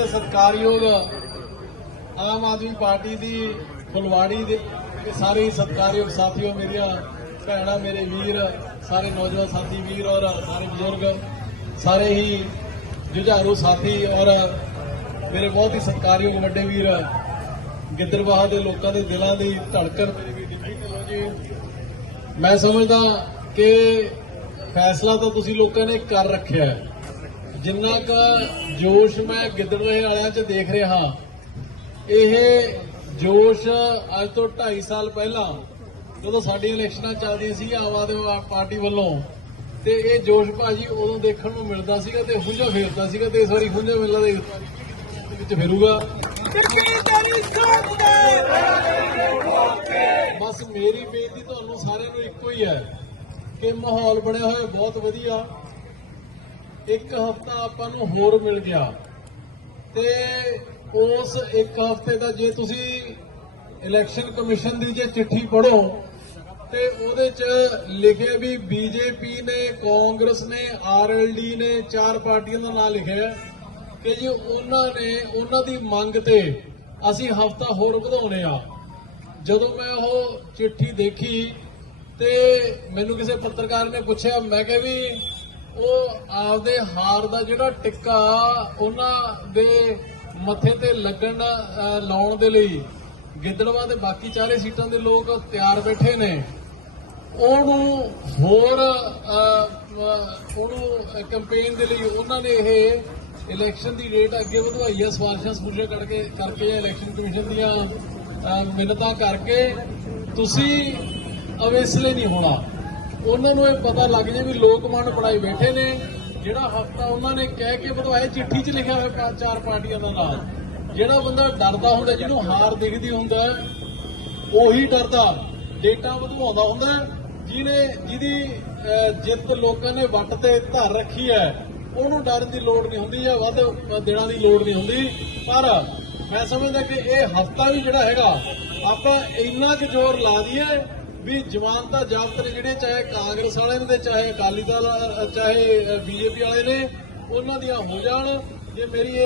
ਤੇ ਸਤਿਕਾਰਯੋਗ ਆਮ ਆਦਮੀ ਪਾਰਟੀ ਦੀ ਫੁਲਵਾੜੀ ਦੇ ਸਾਰੇ ਹੀ ਸਤਿਕਾਰਯੋਗ ਸਾਥੀਓ, ਮੇਰੀਆਂ ਭੈਣਾਂ, ਮੇਰੇ ਵੀਰ, ਸਾਰੇ ਨੌਜਵਾਨ ਸਾਥੀ ਵੀਰ ਔਰ ਸਾਰੇ ਬਜ਼ੁਰਗ, ਸਾਰੇ ਹੀ ਜੁਝਾਰੂ ਸਾਥੀ ਔਰ ਮੇਰੇ ਬਹੁਤ ਹੀ ਸਤਿਕਾਰਯੋਗ ਵੱਡੇ ਵੀਰ ਗਿੱਦੜਬਾਹਾ ਦੇ ਲੋਕਾਂ ਦੇ ਦਿਲਾਂ ਦੀ ਧੜਕਣ ਮੇਰੇ ਵੀ ਡਿਪਟੀ ਢਿੱਲੋਂ ਜੀ, ਮੈਂ ਸਮਝਦਾ ਕਿ ਫੈਸਲਾ ਤਾਂ ਤੁਸੀਂ ਲੋਕਾਂ ਨੇ ਕਰ ਰੱਖਿਆ ਹੈ। ਜਿੰਨਾ ਕ ਜੋਸ਼ ਮੈਂ ਗਿੱਦੜਵੇ ਵਾਲਿਆਂ 'ਚ ਦੇਖ ਰਿਹਾ, ਇਹ ਜੋਸ਼ ਅੱਜ ਤੋਂ 2.5 ਸਾਲ ਪਹਿਲਾਂ ਜਦੋਂ ਸਾਡੀਆਂ ਇਲੈਕਸ਼ਨਾਂ ਚੱਲਦੀਆਂ ਸੀ, ਆਮ ਆਦਮੀ ਪਾਰਟੀ ਵੱਲੋਂ, ਤੇ ਇਹ ਜੋਸ਼ ਭਾਜੀ ਉਦੋਂ ਦੇਖਣ ਨੂੰ ਮਿਲਦਾ ਸੀਗਾ ਤੇ ਹੁੰਝਾ ਫੇਰਦਾ ਸੀਗਾ ਤੇ ਇਸ ਵਾਰੀ ਹੁੰਝਾ ਮੇਲਾ ਦੇ ਵਿੱਚ ਫੇਰੂਗਾ। ਬਸ ਮੇਰੀ ਬੇਨਤੀ ਤੁਹਾਨੂੰ ਸਾਰਿਆਂ ਨੂੰ ਇੱਕੋ ਹੀ ਹੈ ਕਿ ਮਾਹੌਲ ਬਣਿਆ ਹੋਇਆ ਬਹੁਤ ਵਧੀਆ। ਇੱਕ ਹਫਤਾ ਆਪਾਂ ਨੂੰ ਹੋਰ ਮਿਲ ਗਿਆ। ਤੇ ਉਸ ਇੱਕ ਹਫ਼ਤੇ ਦਾ ਜੇ ਤੁਸੀਂ ਇਲੈਕਸ਼ਨ ਕਮਿਸ਼ਨ ਦੀ ਜੇ ਚਿੱਠੀ ਪੜੋ ਤੇ ਉਹਦੇ ਚ ਲਿਖਿਆ ਵੀ ਬੀਜੇਪੀ ਨੇ, ਕਾਂਗਰਸ ਨੇ ਆਰਐਲਡੀ ਨੇ ਚਾਰ ਪਾਰਟੀਆਂ ਦਾ ਨਾਮ ਲਿਖਿਆ ਕਿ ਜੀ ਉਹਨਾਂ ਨੇ ਉਹਨਾਂ ਦੀ ਮੰਗ ਤੇ ਅਸੀਂ ਹਫਤਾ ਹੋਰ ਵਧਾਉਣੇ ਆ। ਜਦੋਂ ਮੈਂ ਉਹ ਚਿੱਠੀ ਦੇਖੀ ਤੇ ਮੈਨੂੰ ਕਿਸੇ ਪੱਤਰਕਾਰ ਨੇ ਪੁੱਛਿਆ, ਮੈਂ ਕਿਹਾ ਵੀ ਉਹ ਆਪਦੇ ਹਾਰ ਦਾ ਜਿਹੜਾ ਟਿੱਕਾ ਉਹਨਾਂ ਦੇ ਮੱਥੇ ਤੇ ਲੱਗਣ ਲਾਉਣ ਦੇ ਲਈ ਗਿੱਦੜਵਾ ਦੇ ਬਾਕੀ ਚਾਰੇ ਸੀਟਾਂ ਦੇ ਲੋਕ ਤਿਆਰ ਬੈਠੇ ਨੇ। ਉਹਨੂੰ ਹੋਰ ਉਹਨੂੰ ਕੈਂਪੇਨ ਦੇ ਲਈ ਉਹਨਾਂ ਨੇ ਇਹ ਇਲੈਕਸ਼ਨ ਦੀ ਡੇਟ ਅੱਗੇ ਵਧਵਾਈ ਹੈ ਸਵਾਰਸ਼ਾਂ ਸਪੂਸ਼ਾ ਕਰਕੇ ਕਰਕੇ ਇਲੈਕਸ਼ਨ ਕਮਿਸ਼ਨ ਦੀਆਂ ਅਹ, ਮਿੰਨਤਾਂ ਕਰਕੇ। ਤੁਸੀਂ ਅਵੇਸਲੇ ਨਹੀਂ ਹੋਣਾ। ਉਹਨਾਂ ਨੂੰ ਇਹ ਪਤਾ ਲੱਗ ਜੇ ਵੀ ਲੋਕ ਮਨ ਬਣਾਈ ਬੈਠੇ ਨੇ, ਜਿਹੜਾ ਹਫਤਾ ਉਹਨਾਂ ਨੇ ਕਹਿ ਕੇ ਵਧਵਾਇਆ ਚਿੱਠੀ 'ਚ ਲਿਖਿਆ ਹੋਇਆ ਚਾਰ ਪਾਰਟੀਆਂ ਦਾ ਨਾਮ। ਜਿਹੜਾ ਬੰਦਾ ਡਰਦਾ ਹੁੰਦਾ, ਜਿਹਨੂੰ ਹਾਰ ਦਿਖਦੀ ਹੁੰਦਾ, ਉਹੀ ਡਰਦਾ, ਡੇਟਾ ਵਧਵਾਉਂਦਾ ਹੁੰਦਾ, ਜਿਹਨੇ, ਜਿਹਦੀ ਜਿੱਤ ਲੋਕਾਂ ਨੇ ਵੱਟ ਤੇ ਧਰ ਰੱਖੀ ਹੈ, ਉਹਨੂੰ ਡਰ ਦੀ ਲੋੜ ਨਹੀਂ ਹੁੰਦੀ ਜਾਂ ਵੱਧ ਦੇਣਾ ਦੀ ਲੋੜ ਨਹੀਂ ਹੁੰਦੀ। ਪਰ ਮੈਂ ਸਮਝਦਾ ਕਿ ਇਹ ਹਫਤਾ ਵੀ ਜਿਹੜਾ ਹੈਗਾ, ਆਪਾਂ ਇੰਨਾ ਕੁ ਜ਼ੋਰ ਲਾ ਦਈਏ ਵੀ ਜਮਾਨਤਾਂ ਜ਼ਾਬਤ ਨੇ ਜਿਹੜੇ ਚਾਹੇ ਕਾਂਗਰਸ ਵਾਲੇ ਨੇ ਤੇ ਚਾਹੇ ਅਕਾਲੀ ਦਲ, ਚਾਹੇ ਬੀਜੇਪੀ ਵਾਲੇ ਨੇ, ਉਹਨਾਂ ਦੀਆਂ ਹੋ ਜਾਣ। ਜੇ ਮੇਰੀ ਇਹ